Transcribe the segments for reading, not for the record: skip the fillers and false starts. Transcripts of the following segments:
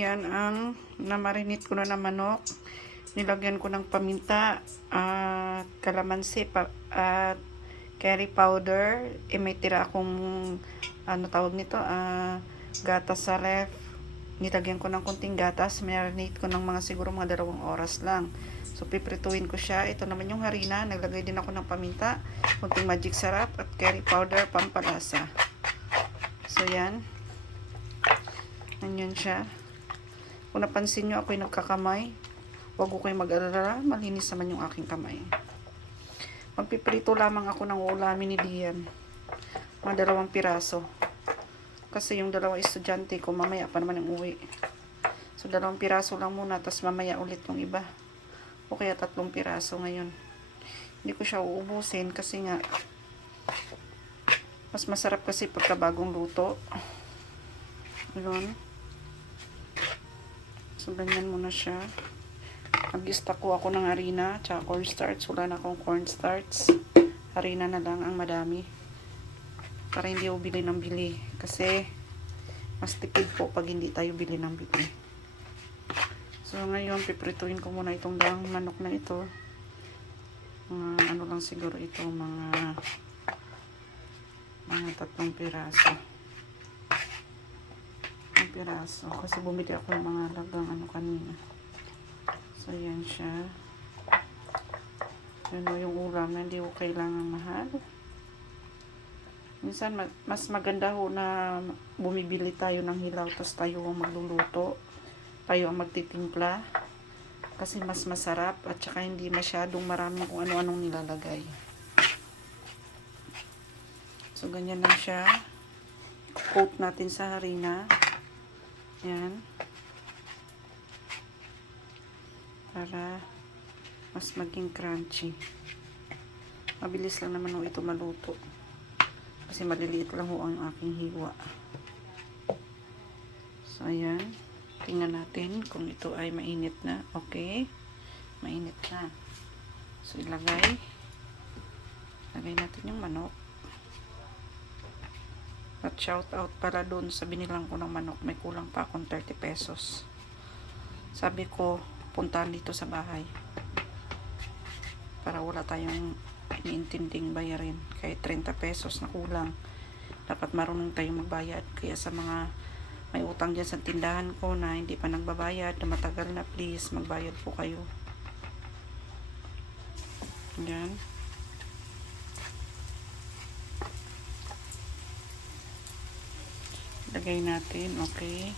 yan ang namarinate ko na manok. Nilagyan ko ng paminta, kalamansi, at curry powder. May tira akong, ano tawag nito, gatas sa ref. Nilagyan ko ng konting gatas. Marinate ko ng mga siguro mga 2 oras lang. So, piprituin ko siya. Ito naman yung harina. Naglagay din ako ng paminta, konting magic sarap, at curry powder, pampalasa. So, yan. Ganyan siya. Kung napansin nyo, ako'y nagkakamay. Huwag ko kayo mag-alala. Malinis naman yung aking kamay. Magpiprito lamang ako ng ulamin ni Dian. Mga 2 piraso. Kasi yung 2 estudyante ko, mamaya pa naman yung uwi. So, 2 piraso lang muna. Tapos mamaya ulit yung iba. O kaya 3 piraso ngayon. Hindi ko siya uubusin kasi nga mas masarap kasi pagka bagong luto. Ayun. So, ganyan muna siya. Nag-stock ko ako ng harina, tsaka cornstarch. Wala na akong cornstarch. Harina na lang ang madami. Para hindi ako bili ng bili. Kasi, mas tipid po pag hindi tayo bili ng bili. So, ngayon, piprituin ko muna itong daang manok na ito. Ano lang siguro ito, mga 3 piraso. Piraso kasi bumili ako ng mga lagang ano kanina. So yan siya. Yun o yung ulam na hindi ko kailangan mahal. Minsan mas maganda ho na bumibili tayo ng hilaw tapos tayo ang magluluto, tayo ang magtitimpla kasi mas masarap at saka hindi masyadong maraming kung ano-anong nilalagay. So ganyan lang siya. Coat natin sa harina. Yan. Para mas maging crunchy. Mabilis lang naman ho ito maluto. Kasi maliliit lang ho ang aking hiwa. So, ayan. Tingnan natin kung ito ay mainit na. Okay. Mainit na. So, ilagay. Lagay natin yung manok. At shout out para doon sa binilang ko ng manok. May kulang pa akong 30 pesos. Sabi ko, puntahan dito sa bahay. Para wala tayong iniintinding bayarin. Kahit 30 pesos na kulang. Dapat marunong tayong magbayad. Kaya sa mga may utang dyan sa tindahan ko na hindi pa nagbabayad, na matagal na, please, magbayad po kayo. Yan. Lagay natin, okay.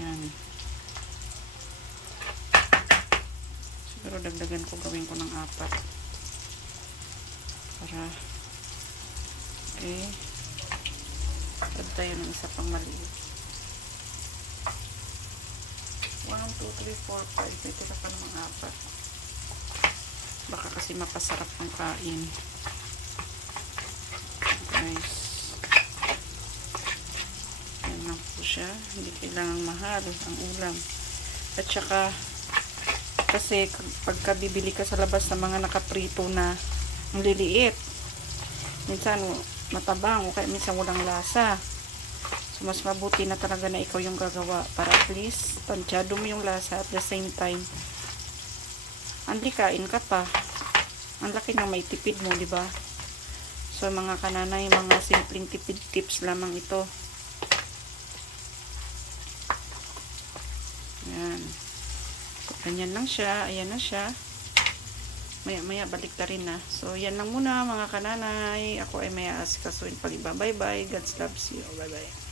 Yan. Siguro dagdagan ko, gawin ko ng 4. Para, okay. Add tayo ng isa pang maliit. 1, 2, 3, 4, 5. May tira pa ng 4. Baka kasi mapasarap ang kain. Guys. Lang po siya, hindi kailangang mahal ang ulam. At saka kasi pagka bibili ka sa labas ng mga nakaprito na ang liliit, minsan matabang o kaya minsan walang lasa. So mas mabuti na talaga na ikaw yung gagawa para at least tansyado mo yung lasa at the same time andli kain ka pa. Ang laki ng may tipid mo, di ba? So mga kananay, mga simpleng tipid tips lamang ito. Ayan. So, ganyan lang siya. Ayan na siya. Maya-maya balik na rin na. So, yan lang muna mga kananay. Ako ay may aasikasuin pag iba. Bye-bye. God's loves you. Bye-bye.